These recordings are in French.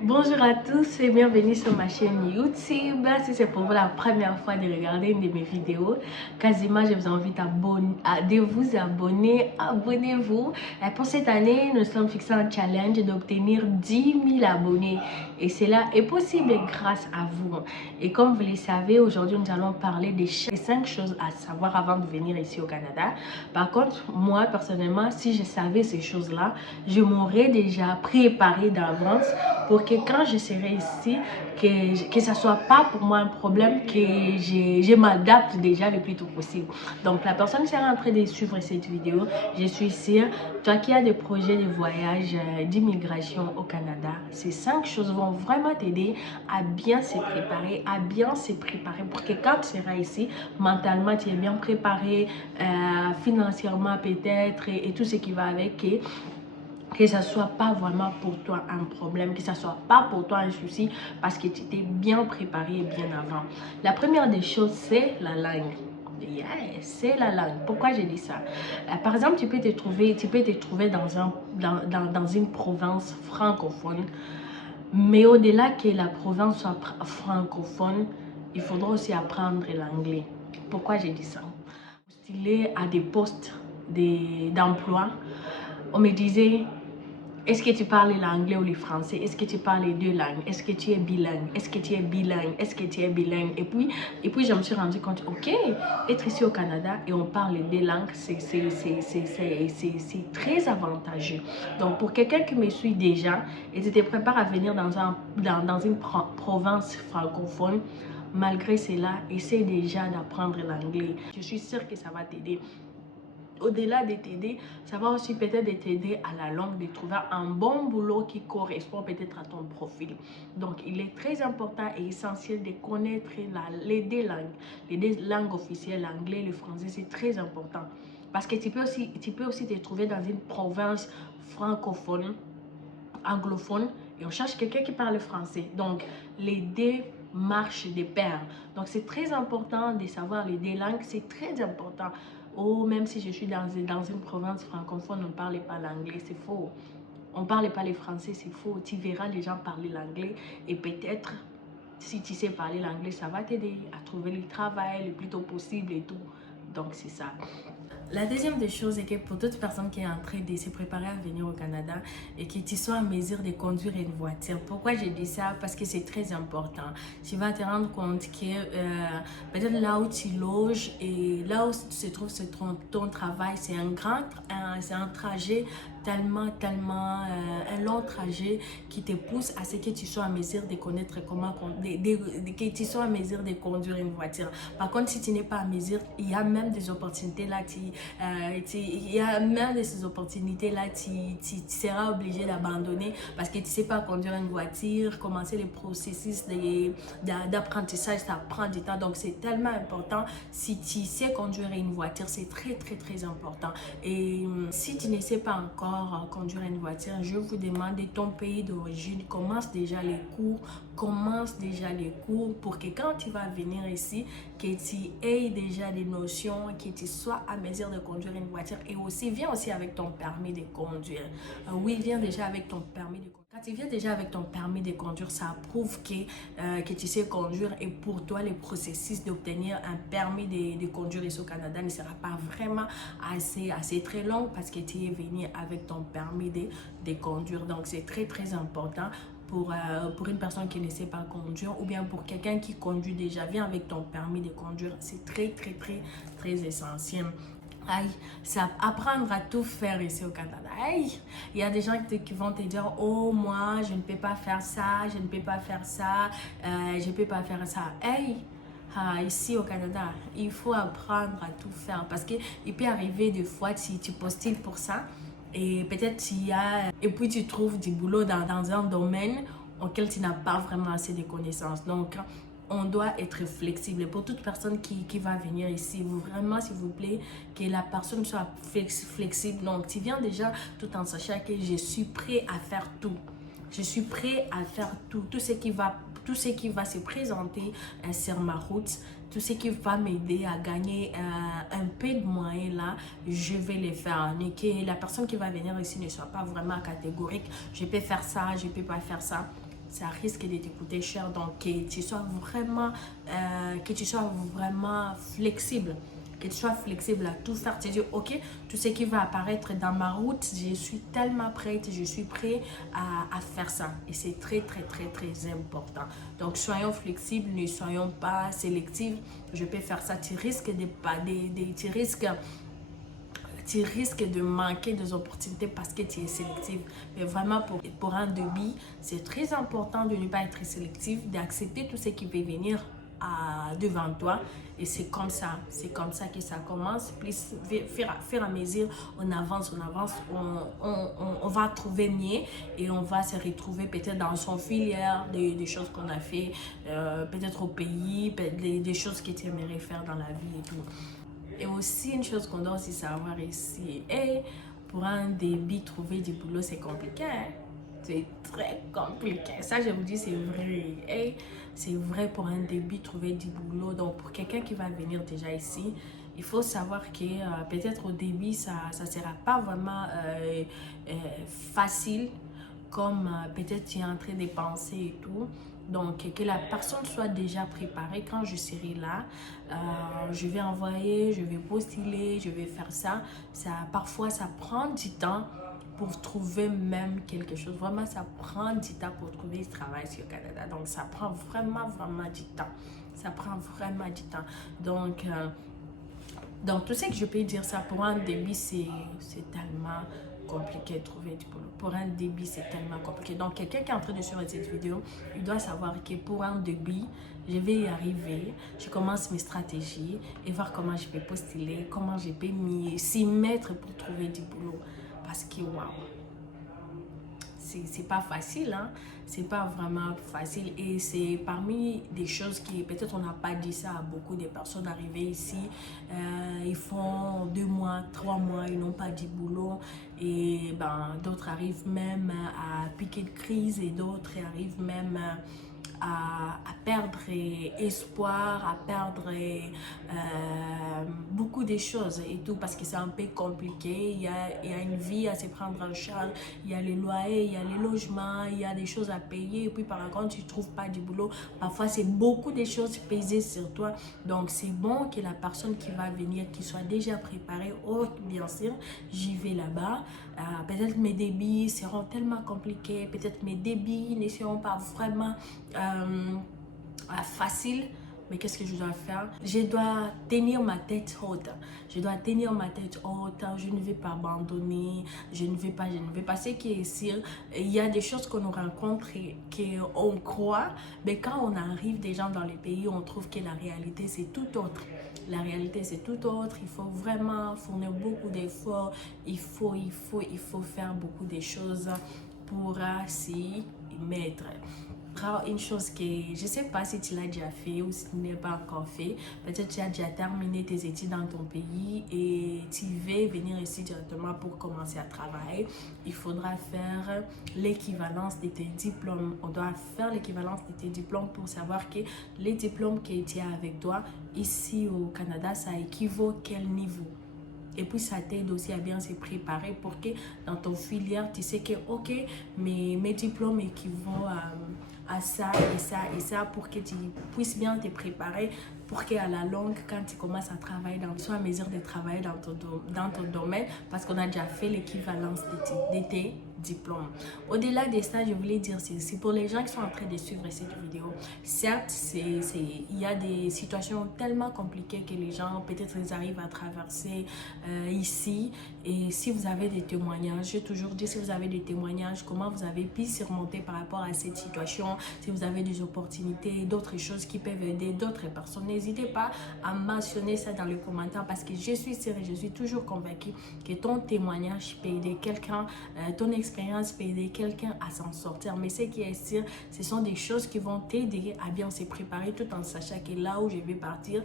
Bonjour à tous et bienvenue sur ma chaîne YouTube. Si c'est pour vous la première fois de regarder une de mes vidéos, quasiment je vous invite de vous abonner. Abonnez-vous. Pour cette année, nous sommes fixés un challenge d'obtenir 10 000 abonnés. Et cela est possible grâce à vous. Et comme vous le savez, aujourd'hui nous allons parler des 5 choses à savoir avant de venir ici au Canada. Par contre, moi personnellement, si je savais ces choses-là, je m'aurais déjà préparé d'avance pour que quand je serai ici, que ça soit pas pour moi un problème, que je m'adapte déjà le plus tôt possible. Donc la personne qui est en train de suivre cette vidéo, je suis sûre, toi qui as des projets de voyage, d'immigration au Canada, ces 5 choses vont vraiment t'aider à bien se préparer pour que quand tu seras ici, mentalement tu es bien préparé, financièrement peut-être et tout ce qui va avec. Que ça soit pas vraiment pour toi un problème, que ça soit pas pour toi un souci parce que tu t'es bien préparé bien avant. La première des choses, c'est la langue. Yes, c'est la langue. Pourquoi j'ai dit ça? Par exemple, tu peux te trouver dans une province francophone, mais au-delà que la province soit francophone, il faudra aussi apprendre l'anglais. Pourquoi j'ai dit ça? Postuler à des postes d'emploi, on me disait: est-ce que tu parles l'anglais ou le français? Est-ce que tu parles les deux langues? Est-ce que tu es bilingue? Est-ce que tu es bilingue? Est-ce que tu es bilingue? Et puis je me suis rendu compte, ok, être ici au Canada et on parle les deux langues, c'est très avantageux. Donc pour quelqu'un qui me suit déjà et tu te prépares à venir dans une province francophone, malgré cela, essaie déjà d'apprendre l'anglais. Je suis sûre que ça va t'aider. Au-delà de t'aider, ça va aussi peut-être t'aider à la longue de trouver un bon boulot qui correspond peut-être à ton profil. Donc, il est très important et essentiel de connaître les deux langues. Les deux langues officielles, l'anglais et le français, c'est très important. Parce que tu peux aussi te trouver dans une province francophone, anglophone, et on cherche quelqu'un qui parle français. Donc, les deux marchent de pair. Donc, c'est très important de savoir les deux langues. C'est très important. Oh, même si je suis dans une province francophone, on ne parle pas l'anglais, c'est faux. On ne parle pas le français, c'est faux. Tu verras les gens parler l'anglais et peut-être, si tu sais parler l'anglais, ça va t'aider à trouver le travail le plus tôt possible et tout. Donc, c'est ça. La deuxième des choses est que pour toute personne qui est en train de se préparer à venir au Canada et que tu sois en mesure de conduire une voiture. Pourquoi j'ai dit ça? Parce que c'est très important. Tu vas te rendre compte que peut-être là où tu loges et là où se trouve ton travail, c'est un trajet un long trajet qui te pousse à ce que tu sois en mesure de connaître que tu sois en mesure de conduire une voiture. Par contre, si tu n'es pas en mesure, il y a même des opportunités là, tu seras obligé d'abandonner parce que tu ne sais pas conduire une voiture, commencer le processus d'apprentissage, ça prend du temps. Donc, c'est tellement important. Si tu sais conduire une voiture, c'est très, très, très important. Et si tu ne sais pas encore conduire une voiture, je vous demande de ton pays d'origine, commence déjà les cours pour que quand tu vas venir ici, que tu aies déjà des notions, que tu sois à mesure de conduire une voiture et aussi viens aussi avec ton permis de conduire. Oui, viens déjà avec ton permis de conduire. Quand tu viens déjà avec ton permis de conduire, ça prouve que tu sais conduire et pour toi, le processus d'obtenir un permis de conduire ici au Canada ne sera pas vraiment assez très long parce que tu es venu avec ton permis de conduire. Donc, c'est très, très important pour une personne qui ne sait pas conduire ou bien pour quelqu'un qui conduit déjà. Viens avec ton permis de conduire. C'est très, très, très, très essentiel. Aïe, ça apprendre à tout faire ici au Canada. Aïe, il y a des gens qui vont te dire: oh, moi je ne peux pas faire ça, je ne peux pas faire ça, je ne peux pas faire ça. Aïe, ici au Canada, il faut apprendre à tout faire parce qu'il peut arriver des fois si tu postules pour ça et peut-être et puis tu trouves du boulot dans un domaine auquel tu n'as pas vraiment assez de connaissances. Donc, on doit être flexible. Pour toute personne qui va venir ici, vraiment, s'il vous plaît, que la personne soit flexible. Donc, tu viens déjà tout en sachant que je suis prêt à faire tout. Je suis prêt à faire tout. Tout ce qui va se présenter sur ma route, tout ce qui va m'aider à gagner un peu de moyens là, je vais les faire. Et que la personne qui va venir ici ne soit pas vraiment catégorique. Je peux faire ça, je peux pas faire ça. ça risque de te coûter cher. Donc, que tu sois vraiment flexible. Que tu sois flexible à tout faire. Tu dis, ok, tout ce qui va apparaître dans ma route, je suis tellement prête, je suis prêt à faire ça. Et c'est très, très, très, très important. Donc, soyons flexibles, ne soyons pas sélectifs. Je peux faire ça. Tu risques de manquer des opportunités parce que tu es sélectif. Mais vraiment, pour un débit, c'est très important de ne pas être sélectif, d'accepter tout ce qui peut venir devant toi. Et c'est comme ça que ça commence. Plus, fur et à mesure, on avance, on va trouver mieux et on va se retrouver peut-être dans son filière des choses qu'on a fait, peut-être au pays, des choses que tu aimerais faire dans la vie et tout. Et aussi, une chose qu'on doit aussi savoir ici, et pour un débit, trouver du boulot, c'est compliqué. Hein? C'est très compliqué. Ça, je vous dis, c'est vrai. Et c'est vrai pour un débit, trouver du boulot. Donc, pour quelqu'un qui va venir déjà ici, il faut savoir que peut-être au début, ça ne sera pas vraiment facile, comme peut-être tu es en train de penser et tout. Donc, que la personne soit déjà préparée. Quand je serai là, je vais envoyer, je vais postuler, je vais faire ça. Parfois, ça prend du temps pour trouver même quelque chose. Vraiment, ça prend du temps pour trouver ce travail sur le Canada. Donc, ça prend vraiment, vraiment du temps. Ça prend vraiment du temps. Donc tout ce que je peux dire, ça pour un début, c'est tellement compliqué de trouver du boulot. Pour un début, c'est tellement compliqué. Donc, quelqu'un qui est en train de suivre cette vidéo, il doit savoir que pour un début, je vais y arriver. Je commence mes stratégies et voir comment je peux postuler, comment je peux s'y mettre pour trouver du boulot. Parce que, waouh, c'est pas facile, hein? C'est pas vraiment facile et c'est parmi des choses qui peut-être on n'a pas dit ça à beaucoup de personnes arrivées ici. Ils font 2 mois, 3 mois, ils n'ont pas de boulot et ben d'autres arrivent même à piquer de crise et d'autres arrivent même à perdre espoir, à perdre beaucoup de choses et tout parce que c'est un peu compliqué. Il y a une vie à se prendre en charge, il y a les loyers, il y a les logements, il y a des choses à payer et puis par contre tu ne trouves pas du boulot. Parfois c'est beaucoup de choses pesées sur toi. Donc c'est bon que la personne qui va venir, qui soit déjà préparée. Oh bien sûr, j'y vais là-bas. Peut-être mes débits seront tellement compliqués, peut-être mes débits ne seront pas vraiment facile, mais qu'est-ce que je dois faire? Je dois tenir ma tête haute. Je dois tenir ma tête haute. Je ne vais pas abandonner. Je ne vais pas. Ce qui est sûr, il y a des choses qu'on nous rencontre et qu'on croit, mais quand on arrive des gens dans les pays, on trouve que la réalité c'est tout autre. La réalité c'est tout autre. Il faut vraiment fournir beaucoup d'efforts. Il faut faire beaucoup de choses pour s'y mettre. Une chose que je ne sais pas si tu l'as déjà fait ou si tu ne l'as pas encore fait. Peut-être que tu as déjà terminé tes études dans ton pays et tu veux venir ici directement pour commencer à travailler. Il faudra faire l'équivalence de tes diplômes. On doit faire l'équivalence de tes diplômes pour savoir que les diplômes que tu as avec toi ici au Canada, ça équivaut quel niveau. Et puis ça t'aide aussi à bien se préparer pour que dans ton filière, tu sais que ok, mes diplômes équivalent à ça et ça et ça pour que tu puisses bien te préparer pour qu'à la longue, quand tu commences à travailler, tu sois en mesure de travailler dans ton domaine parce qu'on a déjà fait l'équivalence de tes diplômes. Au-delà de ça, je voulais dire, c'est pour les gens qui sont en train de suivre cette vidéo. Certes, il y a des situations tellement compliquées que les gens, peut-être ils arrivent à traverser ici. Et si vous avez des témoignages, j'ai toujours dit, si vous avez des témoignages, comment vous avez pu surmonter par rapport à cette situation, si vous avez des opportunités, d'autres choses qui peuvent aider d'autres personnes, n'hésitez pas à mentionner ça dans les commentaires parce que je suis sûre et je suis toujours convaincue que ton témoignage peut aider quelqu'un, ton expérience peut aider quelqu'un à s'en sortir. Mais ce qui est sûr, ce sont des choses qui vont t'aider à bien se préparer tout en sachant que là où je vais partir,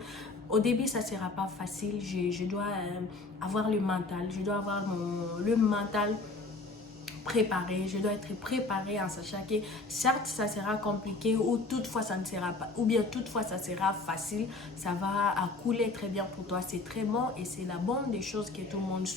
au début, ça ne sera pas facile. Je dois avoir le mental. Je dois avoir le mental préparée, je dois être préparée en sachant que certes ça sera compliqué ou toutefois ça ne sera pas, ou bien toutefois ça sera facile, ça va couler très bien pour toi, c'est très bon et c'est la bonne des choses que tout le monde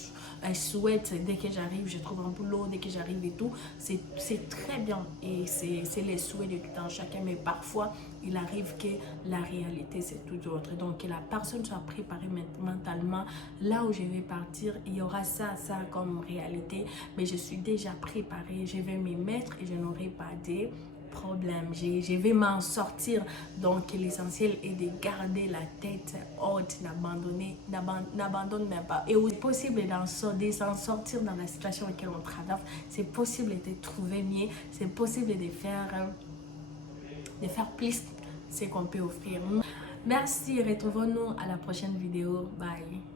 souhaite. Dès que j'arrive, je trouve un boulot, dès que j'arrive et tout, c'est très bien et c'est les souhaits de tout un chacun, mais parfois il arrive que la réalité c'est tout autre, donc que la personne soit préparée mentalement, là où je vais partir, il y aura ça comme réalité, mais je suis déjà préparée, je vais m'y mettre et je n'aurai pas de problème, je vais m'en sortir. Donc l'essentiel est de garder la tête haute, n'abandonne même pas. Et c'est possible de s'en sortir dans la situation à laquelle on traverse, c'est possible de trouver mieux, c'est possible de faire plus ce qu'on peut offrir. Merci, retrouvons-nous à la prochaine vidéo. Bye.